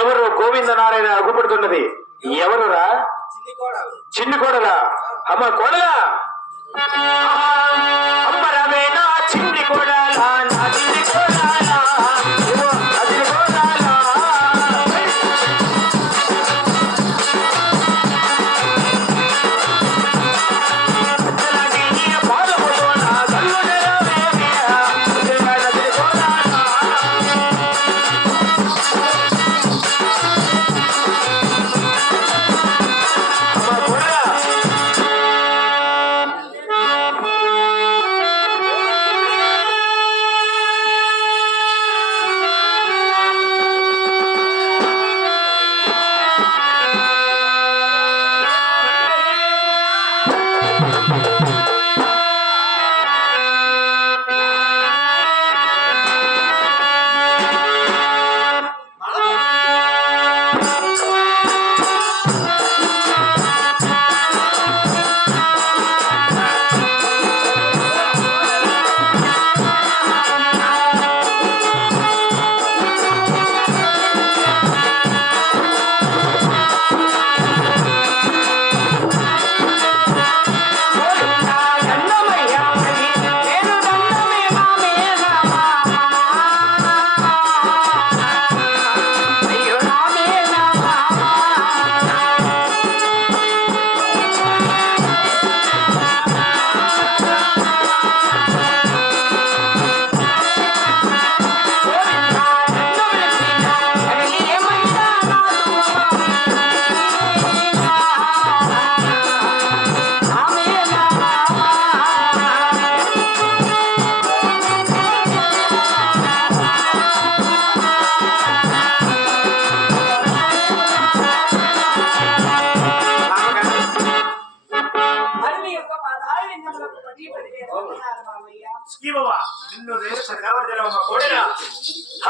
ఎవరు గోవింద నారాయణ అగుపడుతున్నది? ఎవరురా? చిన్ని కోడలా అమ్మ కోడలా? అమ్మ రవేనా చిన్ని కోడలా నా చిన్ని కోడలా.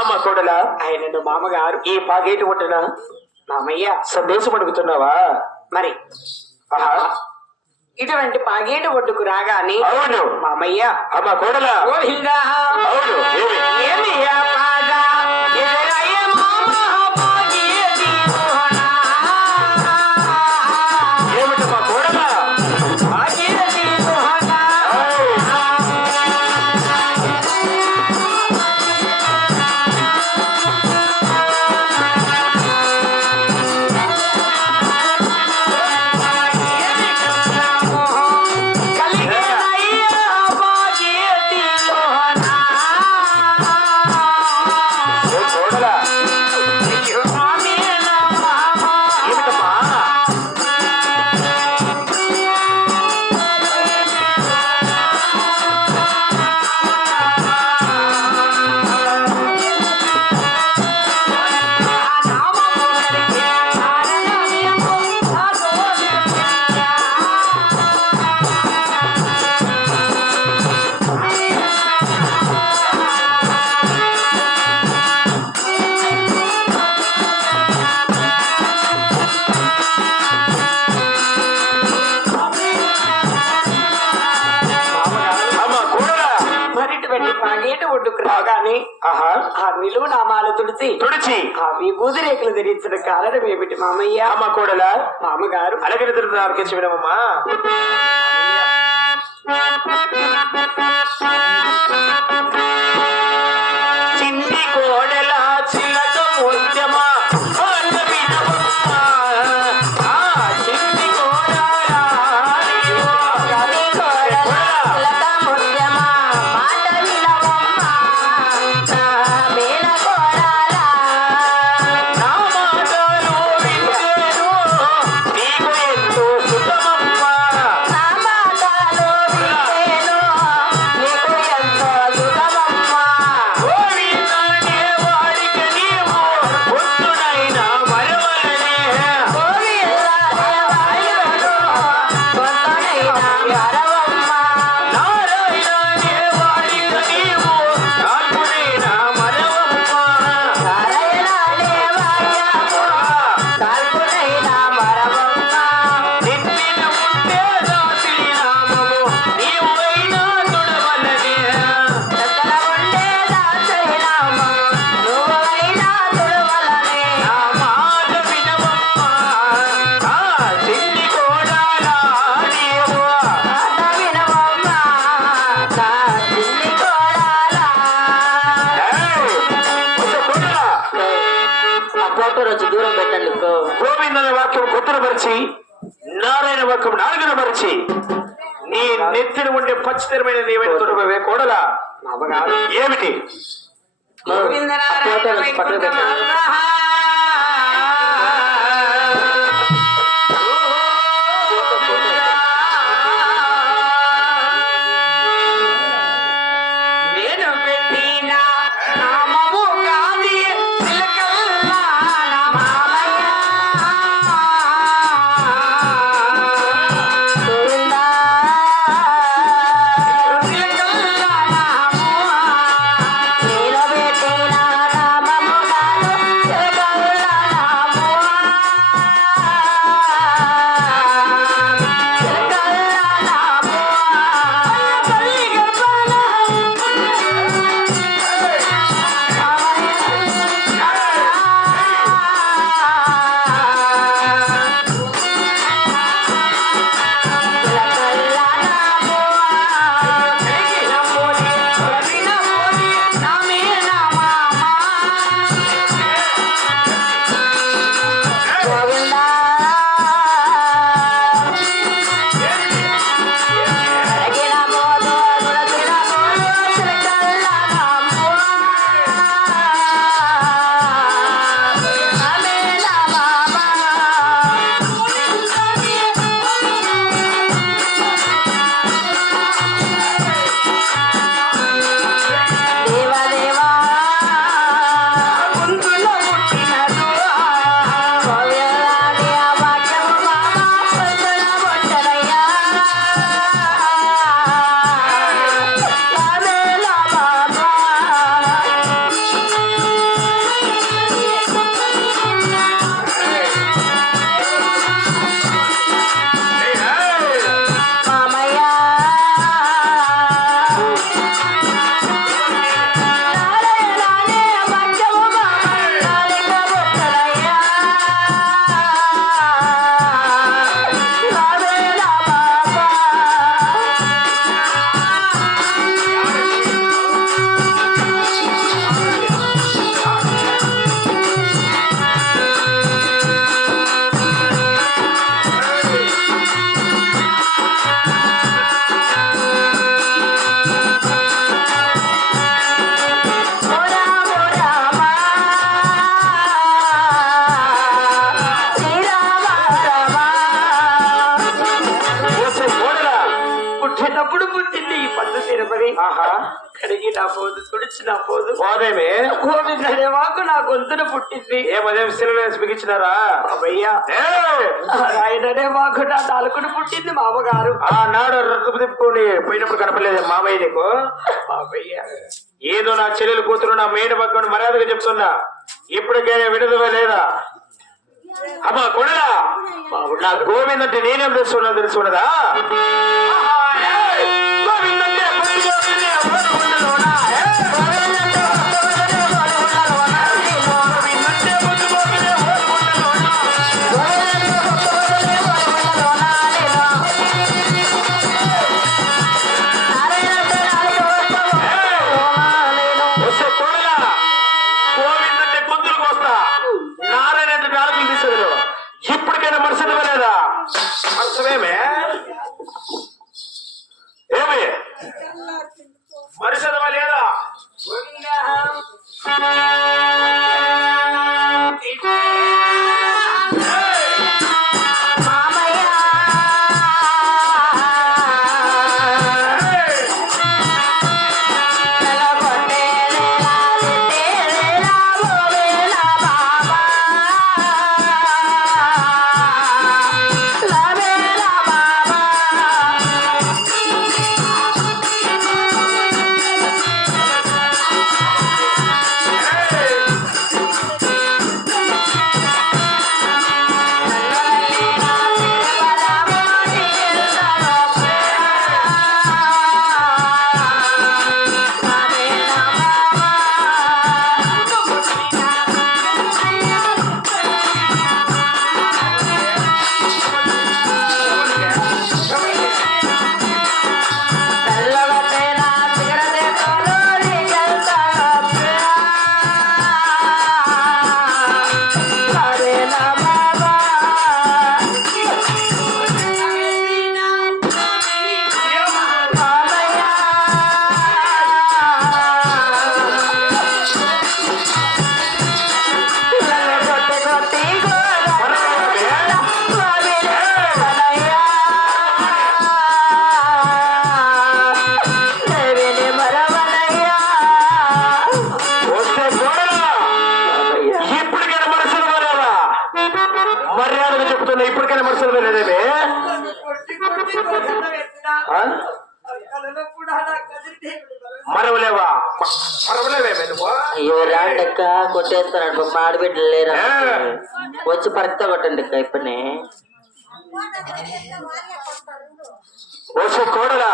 అమ్మ కోడలా ఆయనను మామగారు ఈ పాగేటి ఒడ్డున. మామయ్య సందేశం అడుగుతున్నావా? మరి ఆహా, ఇటువంటి పాగేటు ఒడ్డుకు రాగానే అవును. మామయ్య అమ్మ కోడలా. గోవిందా అవును ఏమి? ఆ నిలువు నామాలు తుడిచి తుడిచి. ఆ విభూతి రేకులు ధరించిన కారణం ఏమిటి మామయ్య? అమ్మ కోడలా. మామగారు. అలగిన తిరుగుతున్న ఆర్కేసి వినమమ్మా చిన్ని నారాయణ వాక్యం నాలుగును మరిచి నీ నెత్తిన ఉండే పచ్చితరమైన నీవైన తొడవే కోడలా. ఏమిటి? కడిగి నా పోదు తుడిచి నా పోదు. పోదేమే? గోవిందనే వాకు నా గొంతున పుట్టింది. బిగించినారా! ఆయననే నా మామగారు. ఆ నాడు రక్కు తిప్పుకొని పోయినప్పుడు కనపడలేదు మామయ్య నీకు? ఏదో నా చెల్లెలు కూతురు నా మేడ పక్కన మర్యాదగా చెప్తున్నా. ఇప్పటికైనా విడుదల లేదా? అమ్మా కొడలా నా గోవింద్ అంటే నేనేం తెలుసుకున్నా? తెలుసుకున్నదా? What is it? మరవలేవా? నువ్వు అయ్యో కొట్టేస్తున్నాడు మా ఆడబిడ్డలు లేరా. వచ్చి పరక్త కొట్టండి అక్క ఇప్పుడే. వచ్చి కోడలా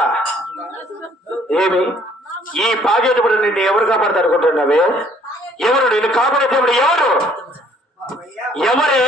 ఏమి? ఈ పాగేటప్పుడు నిన్ను ఎవరు కాపాడతారు అనుకుంటున్నావే? ఎవరు? నిన్ను కాపాడేటప్పుడు ఎవరు? ఎవరే?